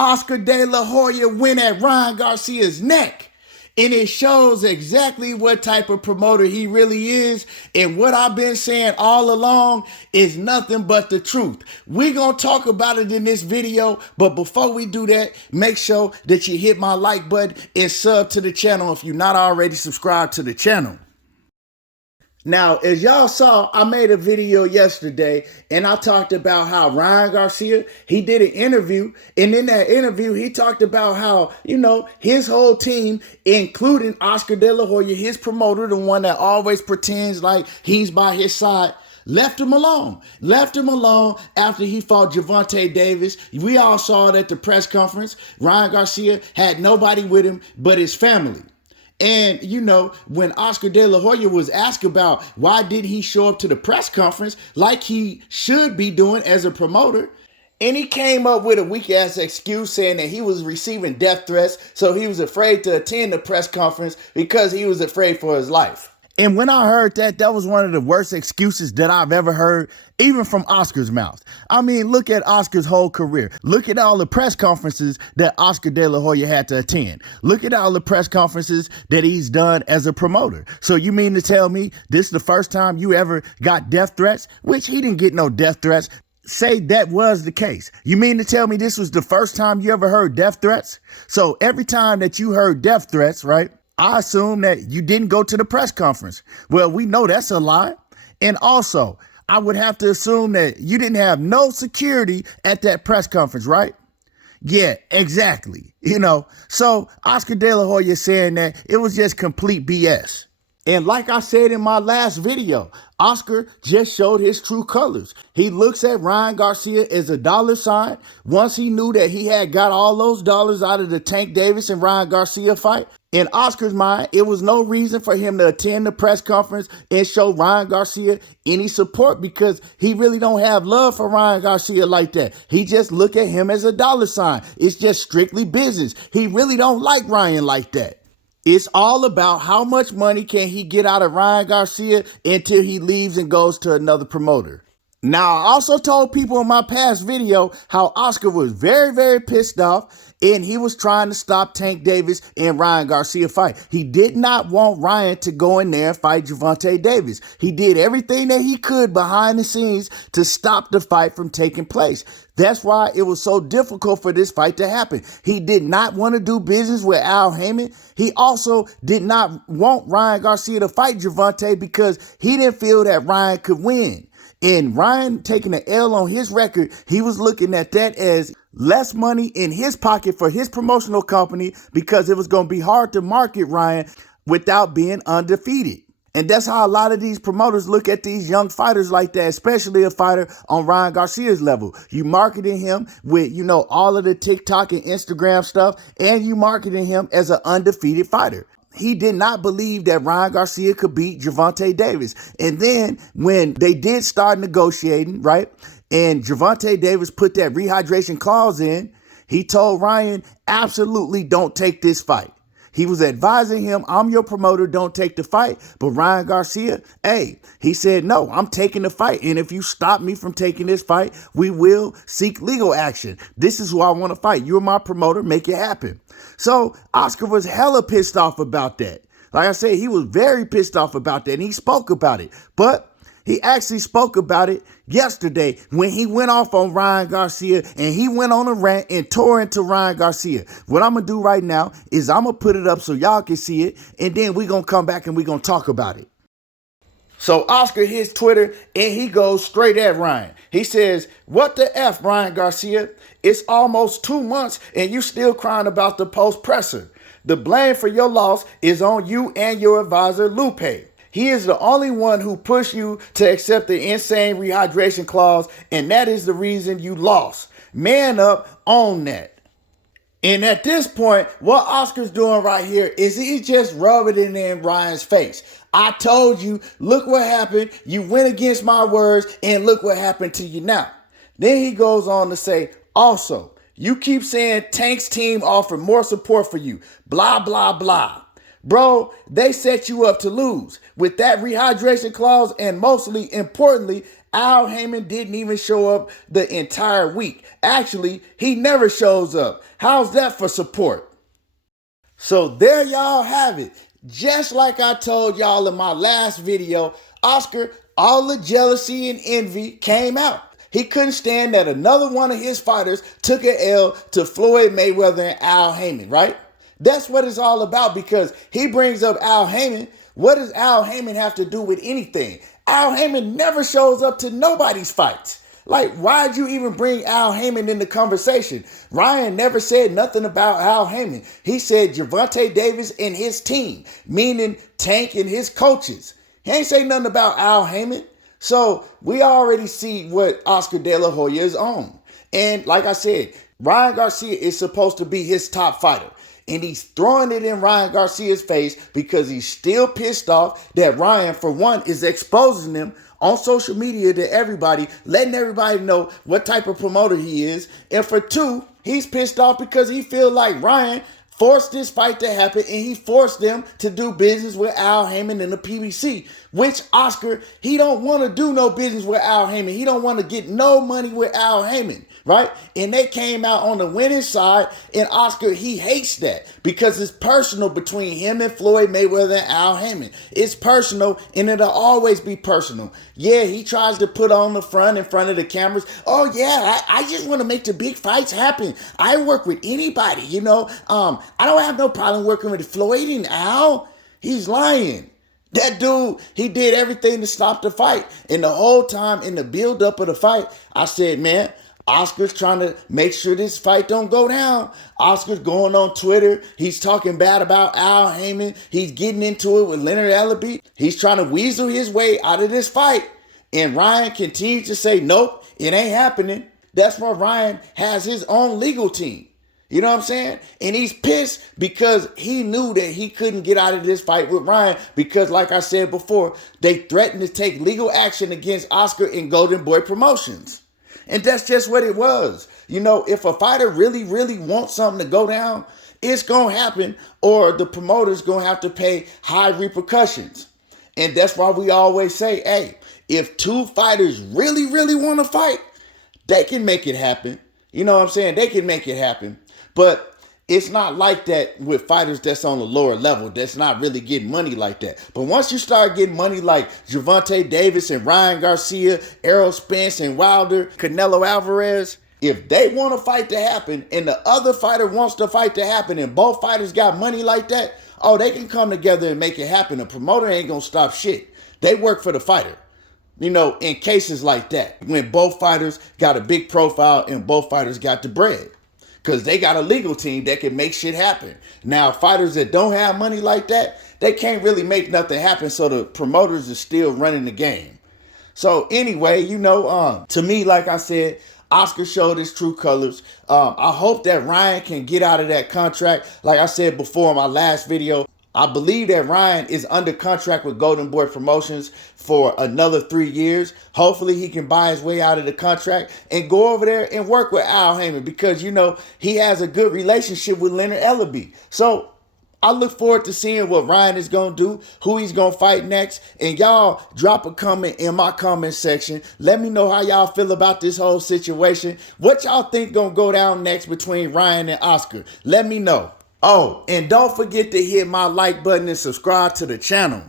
Oscar De La Hoya went at Ryan Garcia's neck. And it shows exactly what type of promoter he really is. And what I've been saying all along is nothing but the truth. We're going to talk about it in this video. But before we do that, make sure that you hit my like button and sub to the channel if you're not already subscribed to the channel. Now, as y'all saw, I made a video yesterday and I talked about how Ryan Garcia, he did an interview. And in that interview, he talked about how, his whole team, including Oscar De La Hoya, his promoter, the one that always pretends like he's by his side, left him alone. Left him alone after he fought Gervonta Davis. We all saw it at the press conference. Ryan Garcia had nobody with him but his family. And, when Oscar De La Hoya was asked about why did he show up to the press conference like he should be doing as a promoter, and he came up with a weak-ass excuse saying that he was receiving death threats, so he was afraid to attend the press conference because he was afraid for his life. And when I heard that, that was one of the worst excuses that I've ever heard, even from Oscar's mouth. I mean, look at Oscar's whole career. Look at all the press conferences that Oscar De La Hoya had to attend. Look at all the press conferences that he's done as a promoter. So you mean to tell me this is the first time you ever got death threats? Which he didn't get no death threats. Say that was the case. You mean to tell me this was the first time you ever heard death threats? So every time that you heard death threats, right, I assume that you didn't go to the press conference. Well, we know that's a lie. And also, I would have to assume that you didn't have no security at that press conference, right? Yeah, exactly. So Oscar De La Hoya saying that it was just complete BS. And like I said in my last video, Oscar just showed his true colors. He looks at Ryan Garcia as a dollar sign. Once he knew that he had got all those dollars out of the Tank Davis and Ryan Garcia fight, in Oscar's mind, it was no reason for him to attend the press conference and show Ryan Garcia any support because he really don't have love for Ryan Garcia like that. He just look at him as a dollar sign. It's just strictly business. He really don't like Ryan like that. It's all about how much money can he get out of Ryan Garcia until he leaves and goes to another promoter. Now, I also told people in my past video how Oscar was very, very pissed off and he was trying to stop Tank Davis and Ryan Garcia fight. He did not want Ryan to go in there and fight Gervonta Davis. He did everything that he could behind the scenes to stop the fight from taking place. That's why it was so difficult for this fight to happen. He did not want to do business with Al Haymon. He also did not want Ryan Garcia to fight Gervonta because he didn't feel that Ryan could win. And Ryan taking an L on his record, he was looking at that as less money in his pocket for his promotional company because it was going to be hard to market Ryan without being undefeated. And that's how a lot of these promoters look at these young fighters like that, especially a fighter on Ryan Garcia's level. You marketing him with, all of the TikTok and Instagram stuff, and you marketing him as an undefeated fighter. He did not believe that Ryan Garcia could beat Gervonta Davis. And then when they did start negotiating, right, and Gervonta Davis put that rehydration clause in, he told Ryan, absolutely don't take this fight. He was advising him, I'm your promoter, don't take the fight. But Ryan Garcia, he said, no, I'm taking the fight. And if you stop me from taking this fight, we will seek legal action. This is who I want to fight. You're my promoter, make it happen. So Oscar was hella pissed off about that. Like I said, he was very pissed off about that and he spoke about it. But he actually spoke about it yesterday when he went off on Ryan Garcia and he went on a rant and tore into Ryan Garcia. What I'm going to do right now is I'm going to put it up so y'all can see it, and then we're going to come back and we're going to talk about it. So Oscar hits Twitter and he goes straight at Ryan. He says, what the F, Ryan Garcia? It's almost 2 months and you still crying about the post presser. The blame for your loss is on you and your advisor, Lupe. He is the only one who pushed you to accept the insane rehydration clause, and that is the reason you lost. Man up, own that. And at this point, what Oscar's doing right here is he's just rubbing it in Ryan's face. I told you, look what happened. You went against my words, and look what happened to you now. Then he goes on to say, also, you keep saying Tank's team offered more support for you. Blah, blah, blah. Bro, they set you up to lose with that rehydration clause, and mostly importantly, Al Heyman didn't even show up the entire week. Actually, he never shows up. How's that for support? So there y'all have it. Just like I told y'all in my last video, Oscar, all the jealousy and envy came out. He couldn't stand that another one of his fighters took an L to Floyd Mayweather and Al Heyman, right? That's what it's all about, because he brings up Al Heyman. What does Al Heyman have to do with anything? Al Heyman never shows up to nobody's fights. Like, why'd you even bring Al Heyman in the conversation? Ryan never said nothing about Al Heyman. He said Gervonta Davis and his team, meaning Tank and his coaches. He ain't say nothing about Al Heyman. So we already see what Oscar De La Hoya is on. And like I said, Ryan Garcia is supposed to be his top fighter. And he's throwing it in Ryan Garcia's face because he's still pissed off that Ryan, for one, is exposing him on social media to everybody, letting everybody know what type of promoter he is. And for two, he's pissed off because he feels like Ryan forced this fight to happen, and he forced them to do business with Al Heyman and the PBC, which Oscar, he don't want to do no business with Al Heyman. He don't want to get no money with Al Heyman, right? And they came out on the winning side, and Oscar, he hates that because it's personal between him and Floyd Mayweather and Al Heyman. It's personal, and it'll always be personal. Yeah, he tries to put on the front in front of the cameras. Oh yeah, I just want to make the big fights happen. I work with anybody, you know. I don't have no problem working with Floyd and Al. He's lying. That dude, he did everything to stop the fight. And the whole time in the build-up of the fight, I said, man, Oscar's trying to make sure this fight don't go down. Oscar's going on Twitter. He's talking bad about Al Heyman. He's getting into it with Leonard Ellaby. He's trying to weasel his way out of this fight. And Ryan continues to say, nope, it ain't happening. That's why Ryan has his own legal team. You know what I'm saying? And he's pissed because he knew that he couldn't get out of this fight with Ryan because, like I said before, they threatened to take legal action against Oscar and Golden Boy Promotions. And that's just what it was. You know, if a fighter really, really wants something to go down, it's going to happen, or the promoter's going to have to pay high repercussions. And that's why we always say, hey, if two fighters really, really want to fight, they can make it happen. You know what I'm saying? They can make it happen. But it's not like that with fighters that's on the lower level, that's not really getting money like that. But once you start getting money like Gervonta Davis and Ryan Garcia, Errol Spence and Wilder, Canelo Alvarez, if they want a fight to happen and the other fighter wants the fight to happen and both fighters got money like that, oh, they can come together and make it happen. The promoter ain't going to stop shit. They work for the fighter. You know, in cases like that, when both fighters got a big profile and both fighters got the bread. Because they got a legal team that can make shit happen. Now, fighters that don't have money like that, they can't really make nothing happen. So the promoters are still running the game. So anyway, you know, to me, like I said, Oscar showed his true colors. I hope that Ryan can get out of that contract. Like I said before in my last video, I believe that Ryan is under contract with Golden Boy Promotions for another 3 years. Hopefully he can buy his way out of the contract and go over there and work with Al Heyman because, you know, he has a good relationship with Leonard Ellaby. So I look forward to seeing what Ryan is going to do, who he's going to fight next. And y'all drop a comment in my comment section. Let me know how y'all feel about this whole situation. What y'all think going to go down next between Ryan and Oscar? Let me know. Oh, and don't forget to hit my like button and subscribe to the channel.